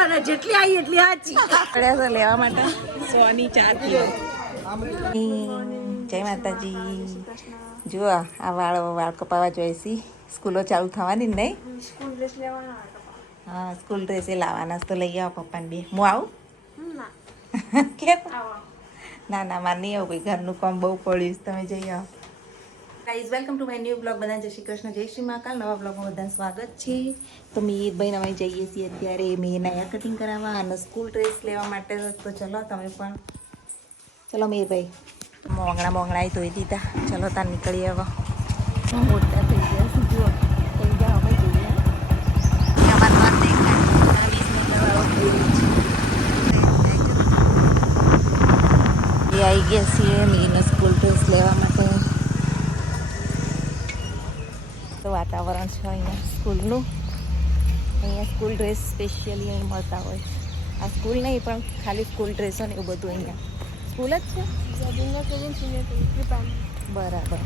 પ્યારવાના જેટલી આવી એટલી સાચી પડ્યા છે લેવા માટે 100 ની 4 કિલો જય માતાજી જો આ વાળ કપાવા જોઈશી સ્કૂલો ચાલુ થવાની નહીં સ્કૂલ ડ્રેસ લેવાના હા સ્કૂલ ડ્રેસે લાવવાના તો લઈ આવો પપ્પાને બે હું આવું ના કેમ આવો ના ના મારે નહીં આવું ભાઈ ઘરનું કામ બહુ પડ્યું છે તમે જઈ આવો guys welcome to my new blog બધા જય શ્રી કૃષ્ણ જય શ્રી મહાકાલ નવા બ્લોગમાં બધાનું સ્વાગત છે તો મીરભાઈને અમે જઈએ છીએ અત્યારે મેરના હેર કટિંગ કરાવવા અને સ્કૂલ ડ્રેસ લેવા માટે તો ચલો તમે પણ ચલો મીરભાઈ મોંગણા ધોઈ દીધા ચલો તાર નીકળી આવો મોટા થઈ ગયા છે જુઓ થઈ ગયા અમે જોઈએ આવી ગયા છીએ મીરનો સ્કૂલ ડ્રેસ લેવા માટે તો વાતાવરણ છે અહીંયા સ્કૂલનું અહીંયા સ્કૂલ ડ્રેસ સ્પેશિયલી અહીં મળતા હોય આ સ્કૂલ નહીં પણ ખાલી સ્કૂલ ડ્રેસો ને એવું બધું અહીંયા સ્કૂલ જ છે બરાબર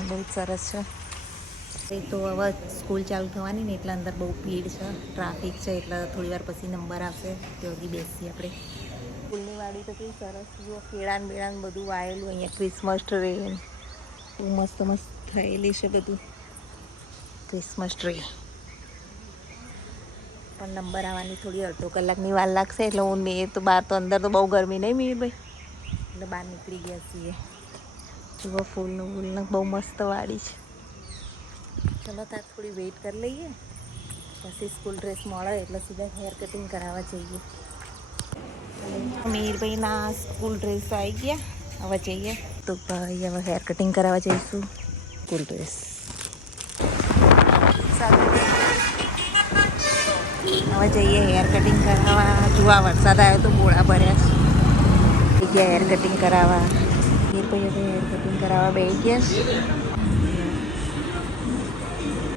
બહુ જ સરસ છે એ તો હવે સ્કૂલ ચાલુ થવાની ને એટલે અંદર બહુ ભીડ છે ટ્રાફિક છે એટલે થોડી વાર પછી નંબર આવશે તો હજી બેસીએ આપણે સ્કૂલની વાડી તો કેવી સરસ જુઓ કેળાન બેળાન બધું વાયેલું અહીંયા ક્રિસમસ ટ્રી મસ્ત મસ્ત થયેલી છે બધું ક્રિસમસ ટ્રી પણ નંબર આવવાની થોડી અડધો કલાકની વાર લાગશે એટલે હું મેં તો બહાર તો અંદર તો બહુ ગરમી નહીં મીરભાઈ એટલે બહાર નીકળી ગયા છીએ જુઓ ફૂલનું બહુ મસ્ત વાડી છે ચલો તાર થોડી વેઇટ કરી લઈએ પછી સ્કૂલ ડ્રેસ મળે એટલે સીધા હેર કટિંગ કરાવવા જઈએ મીરભાઈના સ્કૂલ ડ્રેસ આવી ગયા હવે જઈએ તો ભાઈ હવે હેર કટિંગ કરાવવા જઈશું સ્કૂલ ડ્રેસ હવે જઈએ હેર કટિંગ કરાવવા જોવા વરસાદ આવ્યો તો બોળા ભર્યા છે ગયા હેર કટિંગ કરાવવા મીરભાઈ હવે હેર કટિંગ કરાવવા બેસી ગયા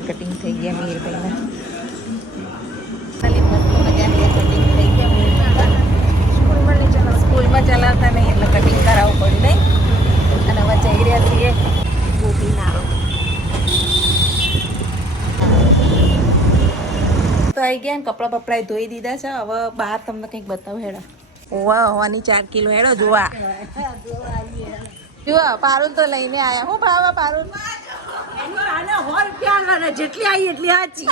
કટિંગ થઈ ગયા મીરભાઈના સ્કૂલમાં ચલાવતા નહીં એટલે કટિંગ કરાવવું પડ્યું નહીં અને હવે જઈ રહ્યા છીએ ગોપી નારો તો આવી ગયા ને કપડાં બપડા ધોઈ દીધા છે હવે બહાર તમને કંઈક બતાવું હેડો ઓવા હવાની 4 કિલો હેડો જોવા જુઓ પારુલ તો લઈને આવ્યા હું ભાવા પારુલ જેટલી આવી એટલી સાચી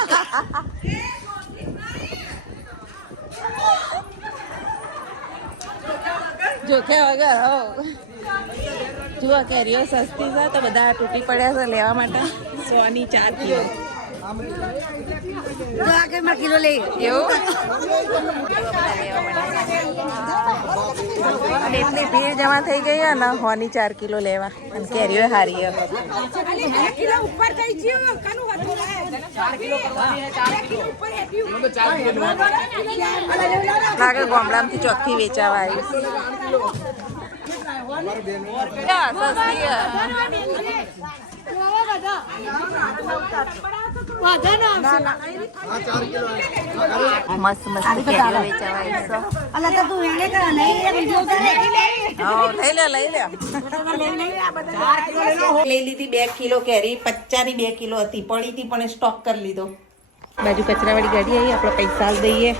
જોખે વગર હો જુઓ કેરીઓ સસ્તી છે તો બધા તૂટી પડ્યા છે લેવા માટે 100 ની 4 કિલો કિલો લઈ એવું એટલી ભીડ જમા થઈ ગઈ ને 100 ની 4 કિલો લેવા અને કેરીઓ હારી લાગે ગામડામાંથી ચોખ્ખી વેચાવા મસ્ત મસ્ત કેરીઓ વેચાવા લઈ લીધી 2 કિલો કેરી 50 ની 2 કિલો હતી પડી હતી પણ સ્ટોક કરી લીધો બાજુ કચરાવાળી ગાડી આવી આપણે પૈસા દઈએ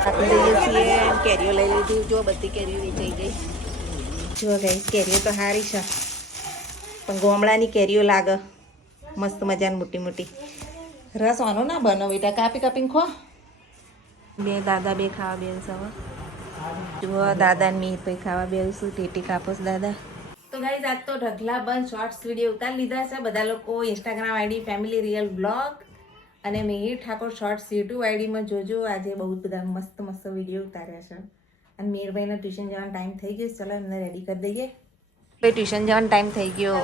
આપણે દઈએ છીએ કેરીઓ લઈ લીધી જો બધી કેરીઓ વેચાઈ ગઈ જો ગઈ કેરીઓ તો સારી છે પણ ગામડાની કેરીઓ લાગે મસ્ત મજાની મોટી મોટી રસ આનો ના બનો બેટા કાપી કાપીને ખો બે દાદા બે ખાવા બેસવા જુઓ દાદા ને મીરભાઈ ખાવા બેસું ટેટી કાપોસ દાદા તો ગાઈઝ આજ તો ઢગલા બંધ શોર્ટ્સ વિડીયો ઉતારી લીધા છે બધા લોકો Instagram ID family real blog અને મિહિર ઠાકોર શોર્ટ્સ યુટ્યુબ આઈડીમાં જોજો આજે બહુ બધા મસ્ત મસ્ત વિડીયો ઉતાર્યા છે અને મીરભાઈનો ટ્યુશન જવાનો ટાઈમ થઈ ગયો ચલો એમને રેડી કરી દઈએ ભાઈ ટ્યુશન જવાનો ટાઈમ થઈ ગયો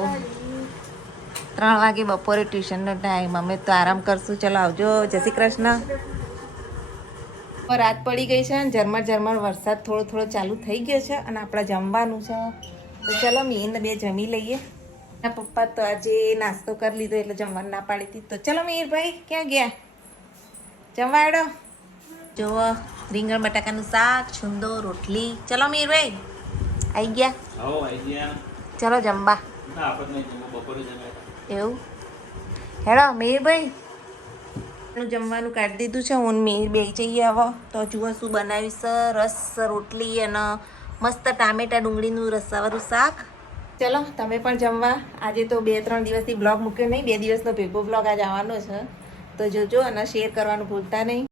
3 વાગે બપોરે ટ્યુશનનો ટાઈમ અમે તો આરામ કરશું ચલો આવજો જય શ્રી કૃષ્ણ રાત પડી ગઈ છે ઝરમર ઝરમર વરસાદ થોડો થોડો ચાલુ થઈ ગયો છે અને આપણે જમવાનું છે તો ચલો મીરને બે જમી લઈએ પપ્પા તો આજે નાસ્તો કરી લીધો એટલે જમવાનું ના પાડી હતી તો ચલો મીરભાઈ ક્યાં ગયા જમવાડો જુઓ રીંગણ બટાકાનું શાક છુંદો રોટલી ચલો મીરભાઈ આવી ગયા ચલો જમવા એવું હેડો મીરભાઈ જમવાનું કાઢી દીધું છે હું મેં બે જઈએ હવે તો જુઓ શું બનાવીશ રસ રોટલી અને મસ્ત ટામેટા ડુંગળીનું રસાવાળું શાક. ચલો તમે પણ જમવા. આજે તો 2-3 દિવસથી બ્લોગ મૂક્યો નહીં, 2 દિવસનો ભેગો બ્લોગ આજે આવવાનો છે તો જોજો અને શેર કરવાનું ભૂલતા નહીં.